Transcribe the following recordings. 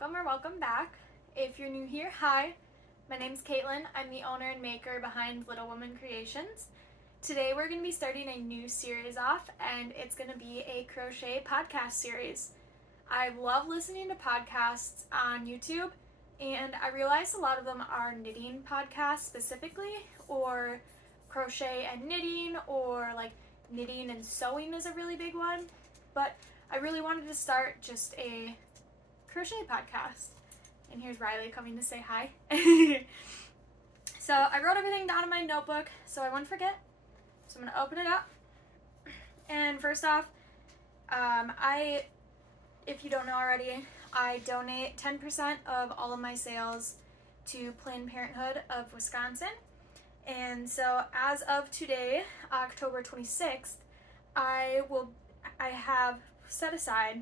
welcome or welcome back. If you're new here, hi. My name's Caitlin. I'm the owner and maker behind Little Woman Creations. Today we're going to be starting a new series off, and it's going to be a crochet podcast series. I love listening to podcasts on YouTube, and I realize a lot of them are knitting podcasts specifically, or crochet and knitting, or like knitting and sewing is a really big one, but I really wanted to start just a crochet podcast. And here's Riley coming to say hi. So I wrote everything down in my notebook so I wouldn't forget. So I'm going to open it up. And first off, if you don't know already, I donate 10% of all of my sales to Planned Parenthood of Wisconsin. And so as of today, October 26th, I have set aside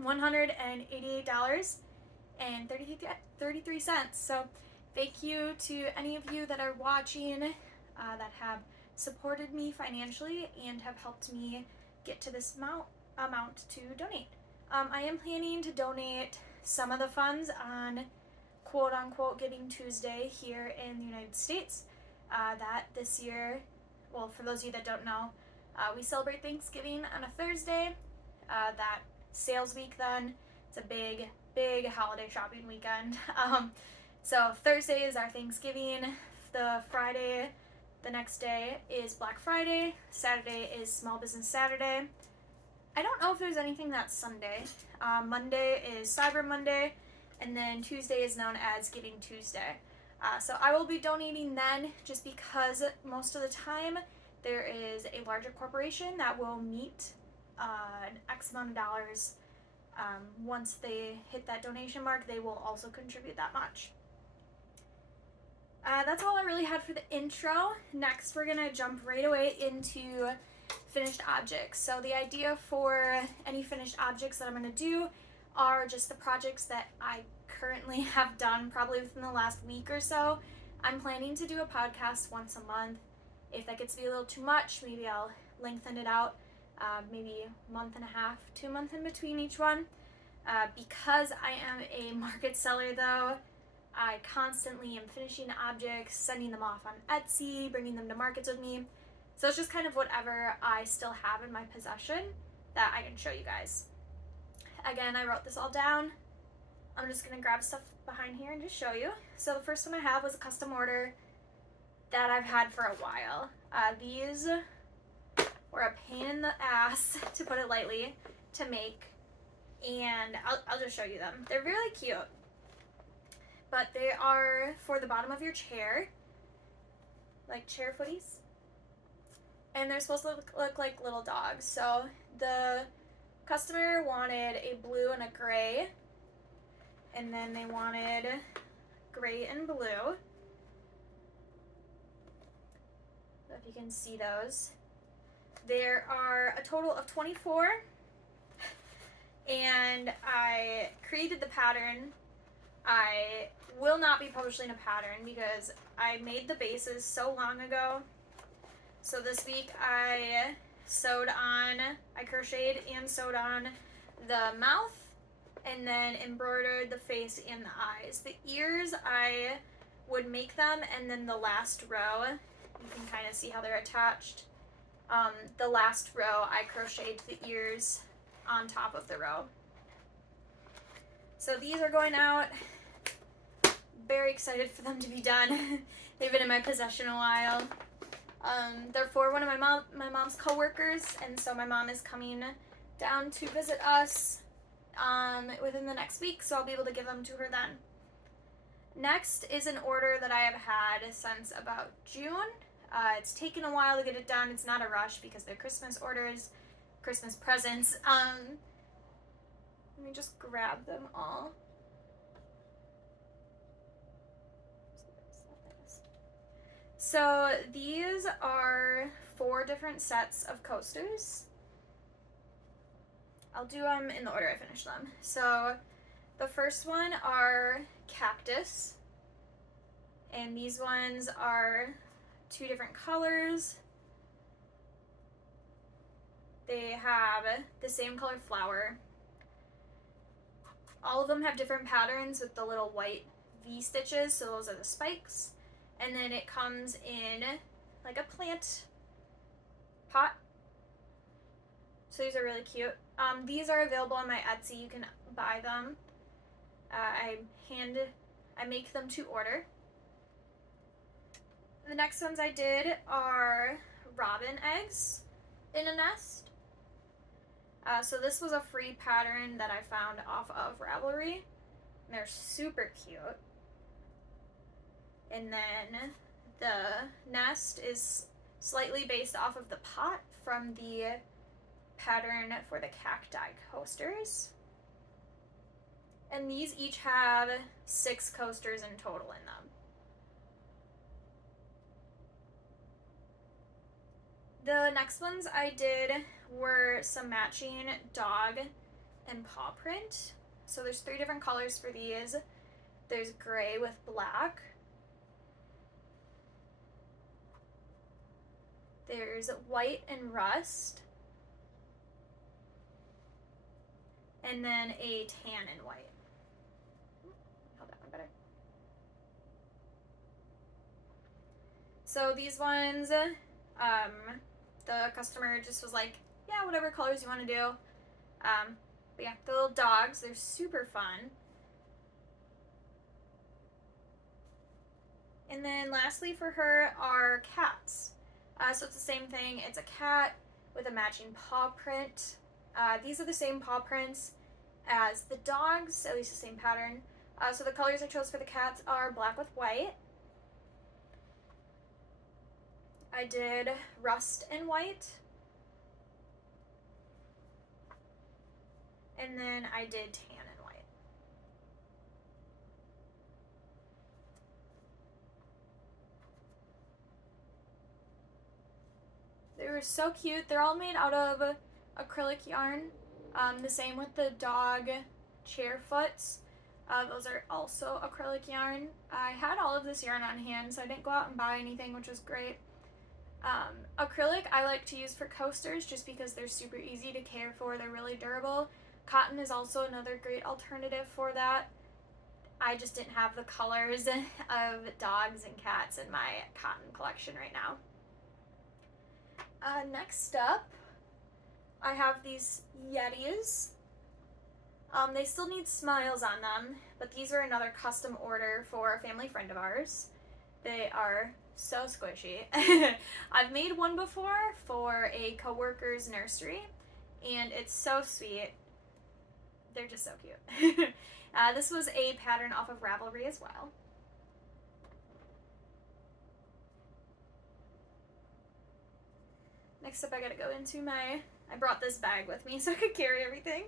$188.33. So thank you to any of you that are watching that have supported me financially and have helped me get to this amount to donate. I am planning to donate some of the funds on quote-unquote Giving Tuesday here in the United States. That this year, well, for those of you that don't know, we celebrate Thanksgiving on a Thursday. That sales week then, it's a big holiday shopping weekend. So Thursday is our Thanksgiving. The Friday, the next day, is Black Friday. Saturday is Small Business Saturday. I don't know if there's anything that's Sunday. Monday is Cyber Monday, and then Tuesday is known as Giving Tuesday. So I will be donating then, just because most of the time there is a larger corporation that will meet an X amount of dollars. Once they hit that donation mark, they will also contribute that much. That's all I really had for the intro. Next, we're gonna jump right away into finished objects. So the idea for any finished objects that I'm gonna do are just the projects that I currently have done probably within the last week or so. I'm planning to do a podcast once a month. If that gets to be a little too much, maybe I'll lengthen it out. Maybe a month and a half, 2 months in between each one. Because I am a market seller though, I constantly am finishing objects, sending them off on Etsy, bringing them to markets with me. So it's just kind of whatever I still have in my possession that I can show you guys. Again, I wrote this all down. I'm just going to grab stuff behind here and just show you. So the first one I have was a custom order that I've had for a while. These were a pain in the ass, to put it lightly, to make, and I'll just show you them. They're really cute, but they are for the bottom of your chair, like chair footies, and they're supposed to look like little dogs. So the customer wanted a blue and a gray, and then they wanted gray and blue. So if you can see those. There are a total of 24, and I created the pattern. I will not be publishing a pattern because I made the bases so long ago. So this week I crocheted and sewed on the mouth, and then embroidered the face and the eyes. The ears, I would make them, and then the last row, you can kind of see how they're attached. The last row, I crocheted the ears on top of the row. So these are going out. Very excited for them to be done. They've been in my possession a while. They're for one of my mom's co-workers, and so my mom is coming down to visit us within the next week, so I'll be able to give them to her then. Next is an order that I have had since about June. It's taken a while to get it done. It's not a rush because they're Christmas orders, Christmas presents. Let me just grab them all. So these are 4 different sets of coasters. I'll do them in the order I finish them. So the first one are cactus, and these ones are 2 different colors. They have the same color flower. All of them have different patterns with the little white V stitches, so those are the spikes. And then it comes in like a plant pot. So these are really cute. These are available on my Etsy. You can buy them. I make them to order. The next ones I did are robin eggs in a nest. So this was a free pattern that I found off of Ravelry. And they're super cute. And then the nest is slightly based off of the pot from the pattern for the cacti coasters. And these each have 6 coasters in total in them. The next ones I did were some matching dog and paw print. So there's 3 different colors for these. There's gray with black. There's white and rust. And then a tan and white. Hold that one better. So these ones, the customer just was like, yeah, whatever colors you want to do. But yeah, the little dogs, they're super fun. And then lastly for her are cats. So it's the same thing. It's a cat with a matching paw print. These are the same paw prints as the dogs, at least the same pattern. So the colors I chose for the cats are black with white. I did rust and white. And then I did tan and white. They were so cute. They're all made out of acrylic yarn. The same with the dog chair foots. Those are also acrylic yarn. I had all of this yarn on hand, so I didn't go out and buy anything, which was great. Acrylic I like to use for coasters just because they're super easy to care for. They're really durable. Cotton is also another great alternative for that. I just didn't have the colors of dogs and cats in my cotton collection right now. Next up, I have these Yetis. They still need smiles on them, but these are another custom order for a family friend of ours. They are so squishy. I've made one before for a coworker's nursery, and it's so sweet. They're just so cute. This was a pattern off of Ravelry as well. Next up, I gotta go into I brought this bag with me so I could carry everything.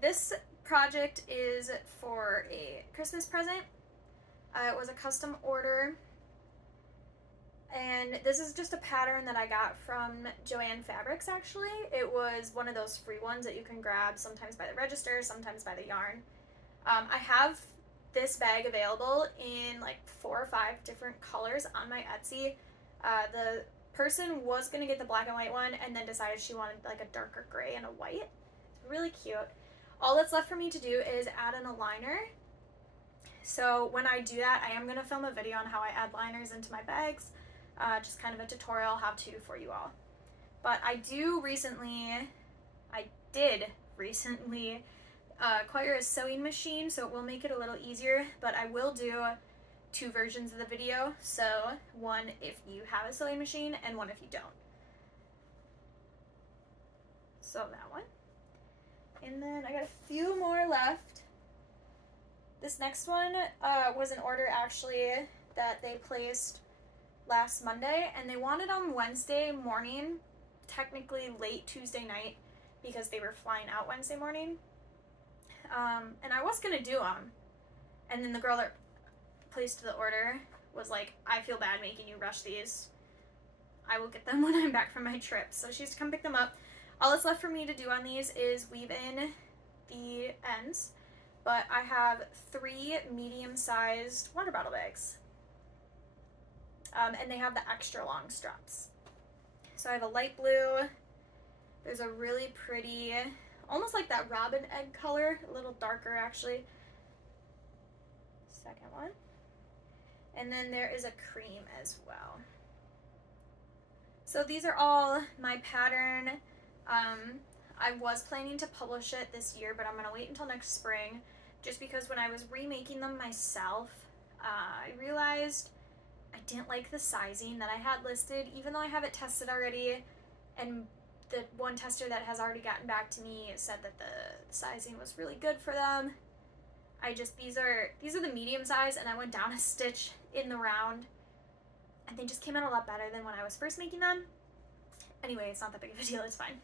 This project is for a Christmas present. It was a custom order. And this is just a pattern that I got from Joann Fabrics, actually. It was one of those free ones that you can grab sometimes by the register, sometimes by the yarn. I have this bag available in like 4 or 5 different colors on my Etsy. The person was going to get the black and white one and then decided she wanted like a darker gray and a white. It's really cute. All that's left for me to do is add an aligner. So when I do that, I am going to film a video on how I add liners into my bags. Just kind of a tutorial how-to for you all. But I did recently acquire a sewing machine, so it will make it a little easier, but I will do 2 versions of the video, so one if you have a sewing machine and one if you don't. So that one. And then I got a few more left. This next one was an order actually that they placed last Monday, and they wanted on Wednesday morning, technically late Tuesday night, because they were flying out Wednesday morning. And I was gonna do them, and then the girl that placed the order was like, I feel bad making you rush these. I will get them when I'm back from my trip. So she's to come pick them up. All that's left for me to do on these is weave in the ends, but I have 3 medium-sized water bottle bags. And they have the extra long straps. So I have a light blue, there's a really pretty almost like that robin egg color, a little darker actually. Second one. And then there is a cream as well. So these are all my pattern. I was planning to publish it this year, but I'm going to wait until next spring, just because when I was remaking them myself, I realized I didn't like the sizing that I had listed, even though I have it tested already, and the one tester that has already gotten back to me said that the sizing was really good for them. These are the medium size, and I went down a stitch in the round, and they just came out a lot better than when I was first making them. Anyway, it's not that big of a deal, it's fine.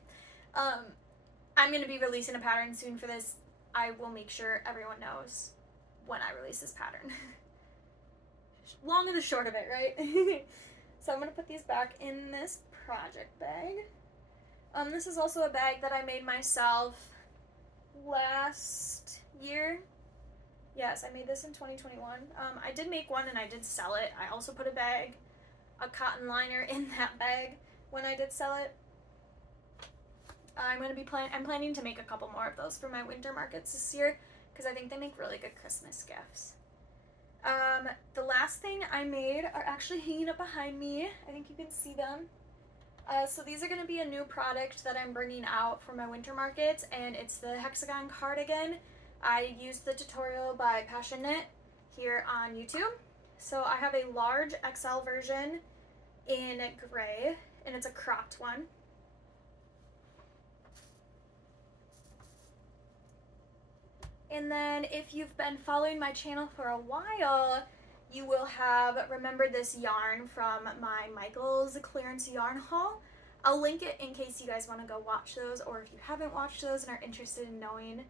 I'm going to be releasing a pattern soon for this. I will make sure everyone knows when I release this pattern. Long and the short of it, right? So I'm going to put these back in this project bag. This is also a bag that I made myself last year. Yes, I made this in 2021. I did make one and I did sell it. I also put a cotton liner in that bag when I did sell it. I'm planning to make a couple more of those for my winter markets this year, because I think they make really good Christmas gifts. The last thing I made are actually hanging up behind me. I think you can see them. So these are going to be a new product that I'm bringing out for my winter markets, and it's the hexagon cardigan. I used the tutorial by Passion Knit here on YouTube. So I have a large XL version in gray, and it's a cropped one. And then if you've been following my channel for a while, you will have remembered this yarn from my Michael's clearance yarn haul. I'll link it in case you guys want to go watch those, or if you haven't watched those and are interested in knowing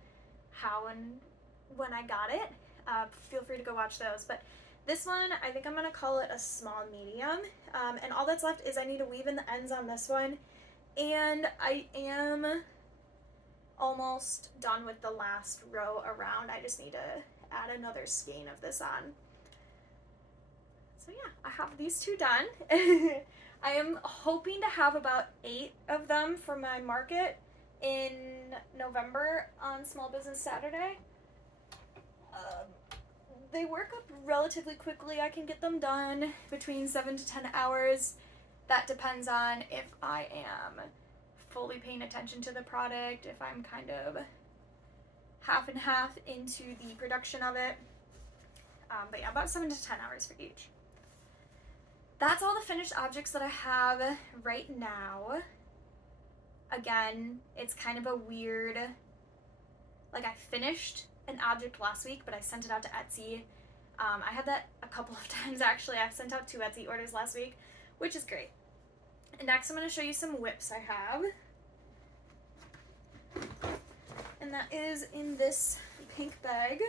how and when I got it, feel free to go watch those. But this one, I think I'm going to call it a small medium, and all that's left is I need to weave in the ends on this one, and I am almost done with the last row around. I just need to add another skein of this on. So yeah, I have these two done. I am hoping to have about 8 of them for my market in November on Small Business Saturday. They work up relatively quickly. I can get them done between 7 to 10 hours. That depends on if I am fully paying attention to the product, if I'm kind of half and half into the production of it. But yeah, about 7 to 10 hours for each. That's all the finished objects that I have right now. Again, it's kind of a weird, like, I finished an object last week, but I sent it out to Etsy. I had that a couple of times actually. I've sent out 2 Etsy orders last week, which is great. And next I'm going to show you some WIPs I have. And that is in this pink bag.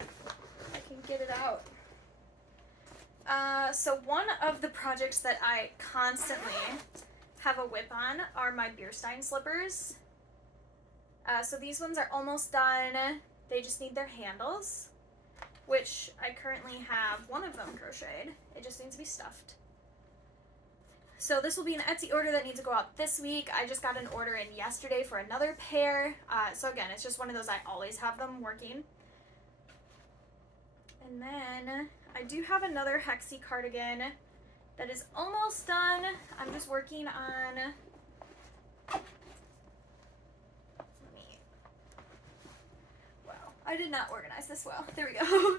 I can get it out. So one of the projects that I constantly have a WIP on are my beer stein slippers. So these ones are almost done. They just need their handles, which I currently have one of them crocheted. It just needs to be stuffed. So this will be an Etsy order that needs to go out this week. I just got an order in yesterday for another pair. So again, it's just one of those, I always have them working. And then I do have another hexie cardigan that is almost done. I'm just working on, wow, I did not organize this well. There we go.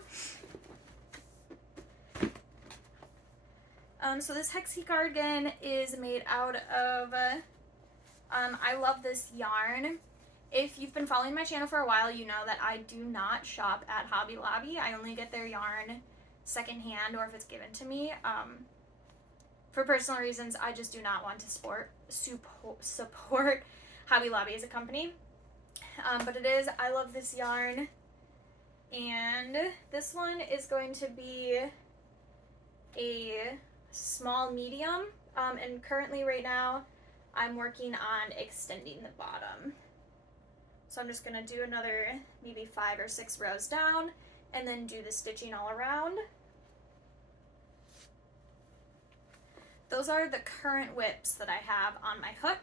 So this hexie cardigan is made out of, I love this yarn. If you've been following my channel for a while, you know that I do not shop at Hobby Lobby. I only get their yarn secondhand, or if it's given to me. For personal reasons, I just do not want to support Hobby Lobby as a company. But it is, I love this yarn. And this one is going to be a small medium, and currently right now I'm working on extending the bottom. So I'm just going to do another maybe 5 or 6 rows down and then do the stitching all around. Those are the current WIPs that I have on my hook.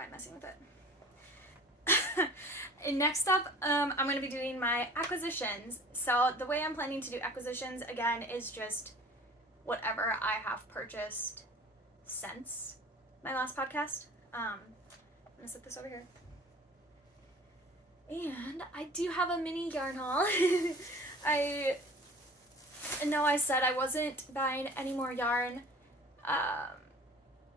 why I'm messing with it. And next up, I'm going to be doing my acquisitions. So the way I'm planning to do acquisitions, again, is just whatever I have purchased since my last podcast. I'm going to set this over here. And I do have a mini yarn haul. I know I said I wasn't buying any more yarn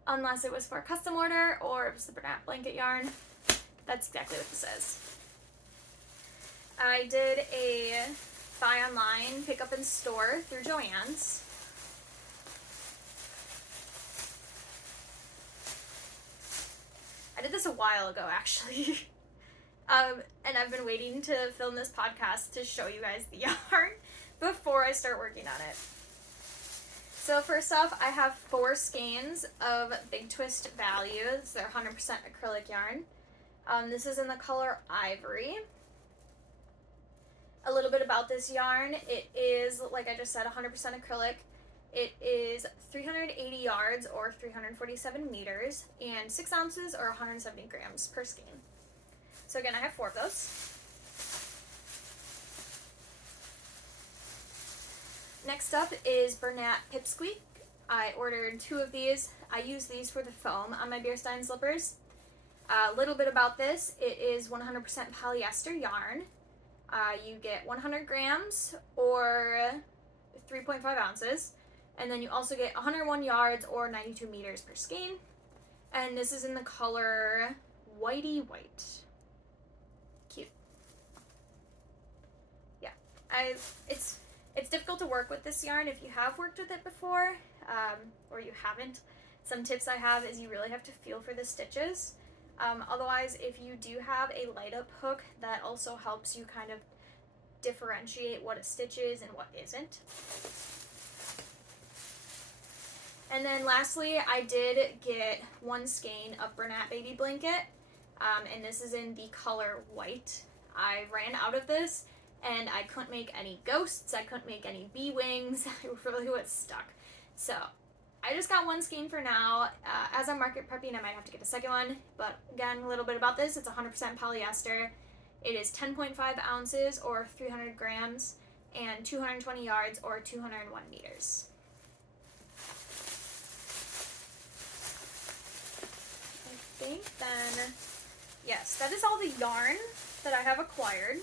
unless it was for a custom order or it was the Bernat blanket yarn. That's exactly what this is. I did a buy online, pick up in store through Joann's. I did this a while ago, actually. And I've been waiting to film this podcast to show you guys the yarn before I start working on it. So first off, I have 4 skeins of Big Twist Values. They're 100% acrylic yarn. This is in the color Ivory. A little bit about this yarn. It is, like I just said, 100% acrylic. It is 380 yards or 347 meters and 6 ounces or 170 grams per skein. So again, I have 4 of those. Next up is Bernat Pipsqueak. I ordered 2 of these. I use these for the foam on my Beerstein slippers. A little bit about this. It is 100% polyester yarn. You get 100 grams or 3.5 ounces. And then you also get 101 yards or 92 meters per skein. And this is in the color Whitey White. Cute. Yeah. It's difficult to work with this yarn if you have worked with it before, or you haven't. Some tips I have is you really have to feel for the stitches. Otherwise, if you do have a light up hook, that also helps you kind of differentiate what a stitch is and what isn't. And then lastly, I did get 1 skein of Bernat Baby Blanket, and this is in the color White. I ran out of this, and I couldn't make any ghosts, I couldn't make any bee wings, I really was stuck. So I just got 1 skein for now. As I'm market prepping, I might have to get a second one, but again, a little bit about this. It's 100% polyester. It is 10.5 ounces or 300 grams and 220 yards or 201 meters. I think then, yes, that is all the yarn that I have acquired.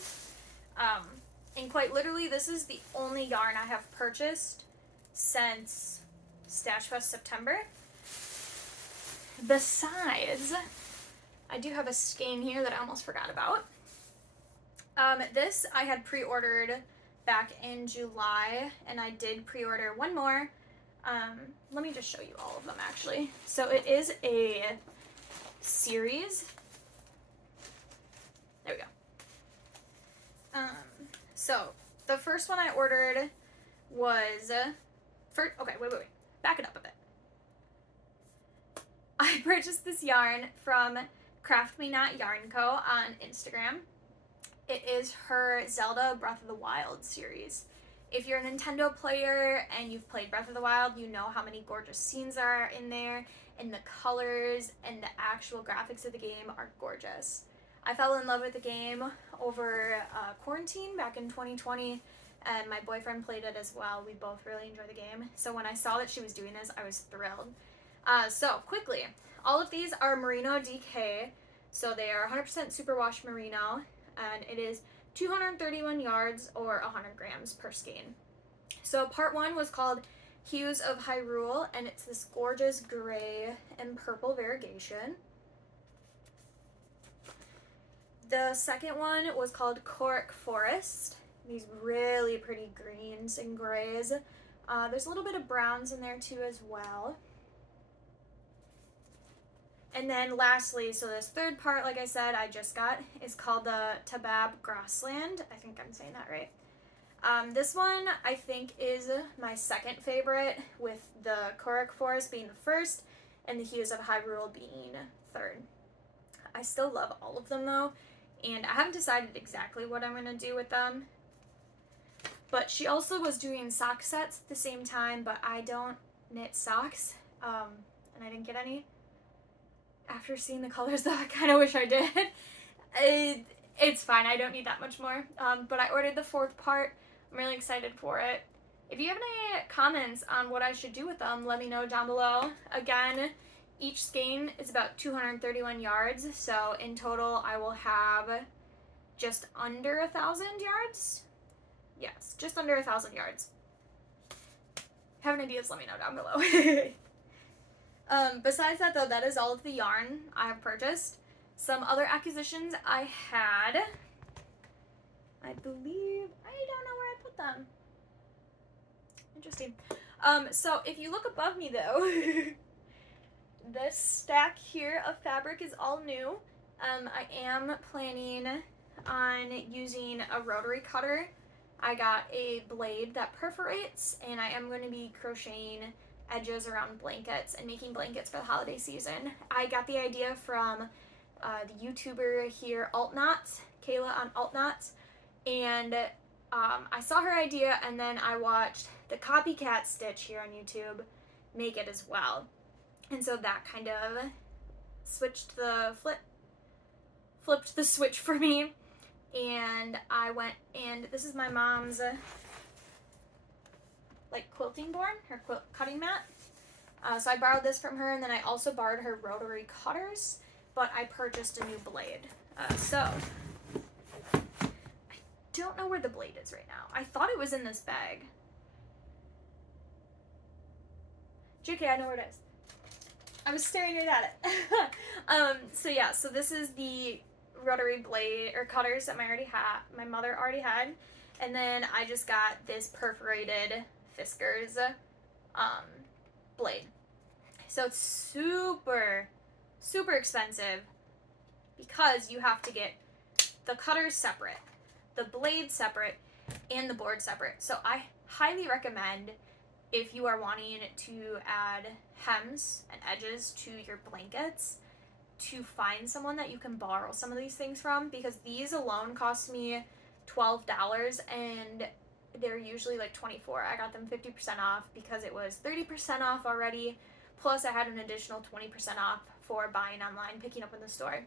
And quite literally, this is the only yarn I have purchased since Stash Fest September. Besides, I do have a skein here that I almost forgot about. This I had pre-ordered back in July, and I did pre-order 1 more. Let me just show you all of them, actually. So it is a series. There we go. So the first one I ordered was okay, wait. Back it up a bit. I purchased this yarn from Craft Me Not Yarn Co. on Instagram. It is her Zelda Breath of the Wild series. If you're a Nintendo player and you've played Breath of the Wild, you know how many gorgeous scenes are in there, and the colors and the actual graphics of the game are gorgeous. I fell in love with the game over quarantine back in 2020, and my boyfriend played it as well. We both really enjoy the game. So when I saw that she was doing this, I was thrilled. So quickly, all of these are Merino DK. So they are 100% superwash merino, and it is 231 yards or 100 grams per skein. So part 1 was called Hues of Hyrule, and it's this gorgeous gray and purple variegation. The second one was called Choric Forest. These really pretty greens and grays. There's a little bit of browns in there too as well. And then lastly, so this third part, like I said, I just got, is called the Tabab Grassland. I think I'm saying that right. This one I think is my second favorite, with the Choric Forest being the first and the Hues of Hyrule being third. I still love all of them though, and I haven't decided exactly what I'm going to do with them. But she also was doing sock sets at the same time, but I don't knit socks, and I didn't get any. after seeing the colors though, I kind of wish I did. It's fine, I don't need that much more. But I ordered the 4th part. I'm really excited for it. If you have any comments on what I should do with them, let me know down below. Again, each skein is about 231 yards, so in total I will have just under 1,000 yards. Yes, just under 1,000 yards. Have any ideas, let me know down below. Besides that though, that is all of the yarn I have purchased. Some other acquisitions I had, I believe, I don't know where I put them. Interesting. So if you look above me though, this stack here of fabric is all new. I am planning on using a rotary cutter. I got a blade that perforates, and I am going to be crocheting edges around blankets and making blankets for the holiday season. I got the idea from the YouTuber here, Altknots, Kayla on Altknots, and I saw her idea, and then I watched the Copycat Stitch here on YouTube make it as well. And so that kind of flipped the switch for me, and I went, and this is my mom's like quilting board, her cutting mat. So I borrowed this from her, and then I also borrowed her rotary cutters, but I purchased a new blade. So I don't know where the blade is right now. I thought it was in this bag. JK, I know where it is. I was staring right at it. So yeah, so this is the rotary blade or cutters that my mother already had, and then I just got this perforated Fiskars blade. So it's super expensive because you have to get the cutters separate, the blade separate, and the board separate. So I highly recommend, if you are wanting to add hems and edges to your blankets, to find someone that you can borrow some of these things from, because these alone cost me $12 and they're usually like $24. I got them 50% off because it was 30% off already, plus I had an additional 20% off for buying online, picking up in the store.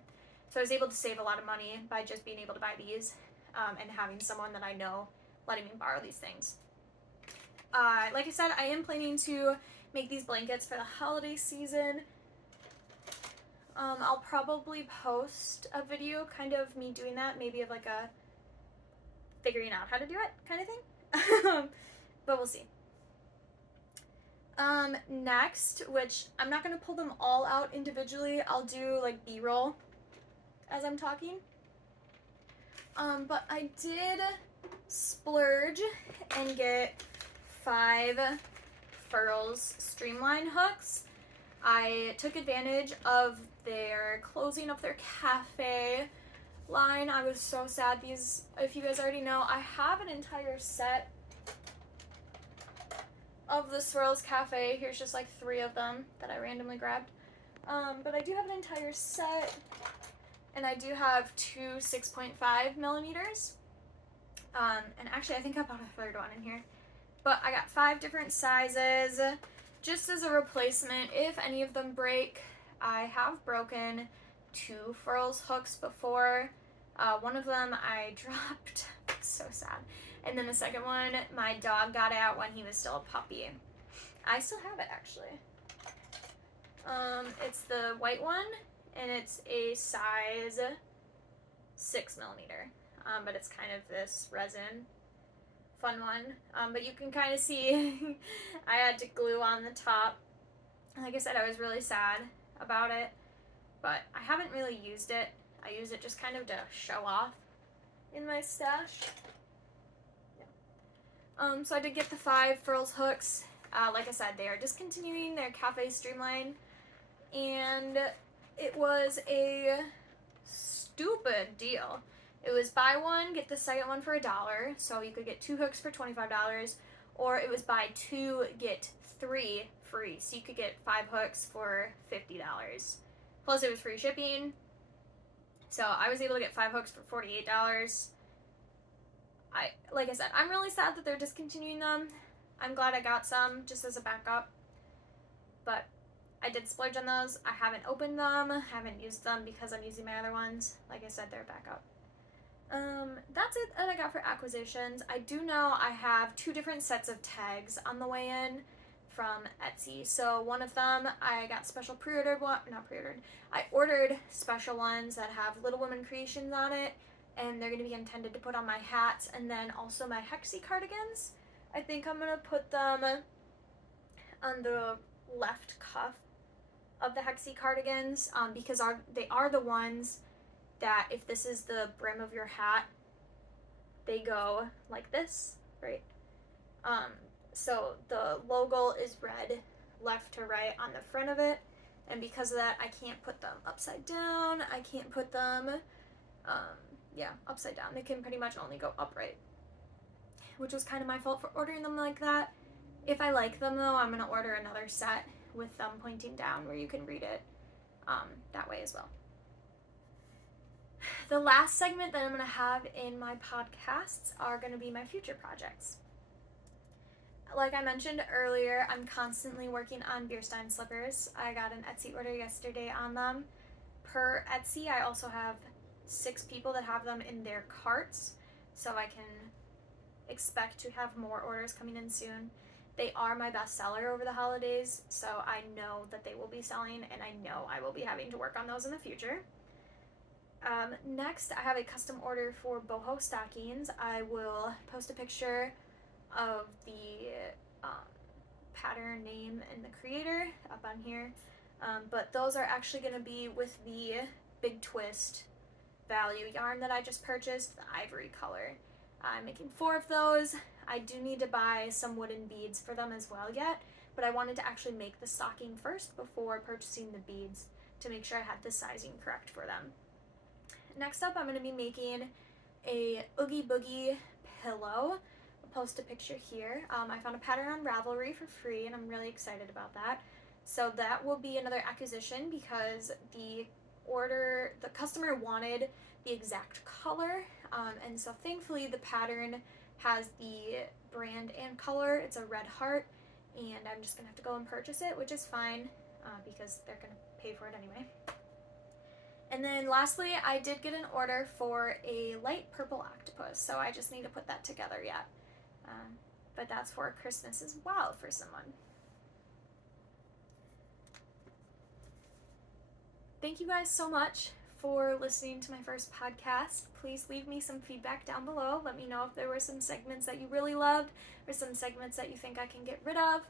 So I was able to save a lot of money by just being able to buy these and having someone that I know letting me borrow these things. Like I said, I am planning to make these blankets for the holiday season. I'll probably post a video kind of me doing that, maybe of like a figuring out how to do it kind of thing. But we'll see. Next, which I'm not going to pull them all out individually, I'll do like B-roll as I'm talking. But I did splurge and get 5 Furls streamline hooks. I took advantage of their closing of their cafe line. I was so sad because, if you guys already know, I have an entire set of the Swirls Cafe. Here's just like 3 of them that I randomly grabbed. But I do have an entire set, and I do have 2 6.5 millimeters. And actually I think I bought a 3rd one in here. But I got 5 different sizes, just as a replacement if any of them break. I have broken 2 Furls hooks before. One of them I dropped, so sad. And then the second one, my dog got out when he was still a puppy. I still have it actually. It's the white one, and it's a size 6 millimeter. But it's kind of this resin. Fun one. But you can kind of see I had to glue on the top. Like I said, I was really sad about it, but I haven't really used it. I use it just kind of to show off in my stash. Yeah. So I did get the 5 Furls hooks. Like I said, they are discontinuing their Cafe Streamline, and it was a stupid deal. It was buy one, get the second one for $1, so you could get 2 hooks for $25, or it was buy 2, get 3 free, so you could get 5 hooks for $50. Plus it was free shipping, so I was able to get 5 hooks for $48. Like I said, I'm really sad that they're discontinuing them. I'm glad I got some just as a backup, but I did splurge on those. I haven't opened them, haven't used them because I'm using my other ones. Like I said, they're back out. That's it that I got for acquisitions. I do know I have 2 different sets of tags on the way in from Etsy. So one of them I got special pre-ordered, not pre-ordered, I ordered special ones that have Little Women creations on it, and they're going to be intended to put on my hats, and then also my Hexie cardigans. I think I'm going to put them on the left cuff of the Hexie cardigans, because they are the ones that if this is the brim of your hat, they go like this, right? So the logo is red left to right on the front of it, and because of that I can't put them upside down, I can't put them upside down. They can pretty much only go upright, which was kind of my fault for ordering them like that. If I like them though, I'm going to order another set with them pointing down where you can read it that way as well. The last segment that I'm going to have in my podcasts are going to be my future projects. Like I mentioned earlier, I'm constantly working on Bierstein slippers. I got an Etsy order yesterday on them. Per Etsy, I also have 6 people that have them in their carts, so I can expect to have more orders coming in soon. They are my best seller over the holidays, so I know that they will be selling, and I know I will be having to work on those in the future. Next, I have a custom order for boho stockings. I will post a picture of the pattern name and the creator up on here, but those are actually going to be with the Big Twist value yarn that I just purchased, the ivory color. I'm making 4 of those. I do need to buy some wooden beads for them as well yet, but I wanted to actually make the stocking first before purchasing the beads to make sure I had the sizing correct for them. Next up, I'm going to be making a Oogie Boogie pillow. I'll post a picture here. I found a pattern on Ravelry for free, and I'm really excited about that. So that will be another acquisition because the customer wanted the exact color, and so thankfully the pattern has the brand and color. It's a red heart, and I'm just going to have to go and purchase it, which is fine because they're going to pay for it anyway. And then lastly, I did get an order for a light purple octopus, so I just need to put that together yet. But that's for Christmas as well for someone. Thank you guys so much for listening to my first podcast. Please leave me some feedback down below. Let me know if there were some segments that you really loved or some segments that you think I can get rid of.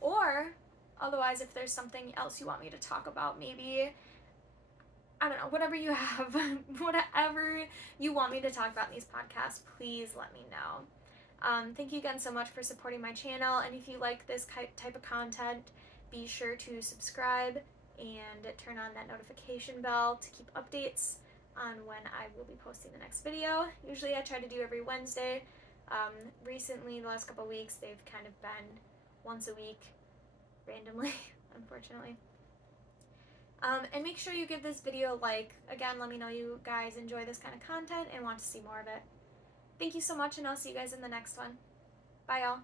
Or otherwise, if there's something else you want me to talk about, maybe, I don't know, whatever you have, whatever you want me to talk about in these podcasts, please let me know. Thank you again so much for supporting my channel, and if you like this type of content, be sure to subscribe and turn on that notification bell to keep updates on when I will be posting the next video. Usually I try to do every Wednesday. Recently, the last couple of weeks, they've kind of been once a week, randomly, unfortunately. And make sure you give this video a like. Again, let me know you guys enjoy this kind of content and want to see more of it. Thank you so much, and I'll see you guys in the next one. Bye, y'all.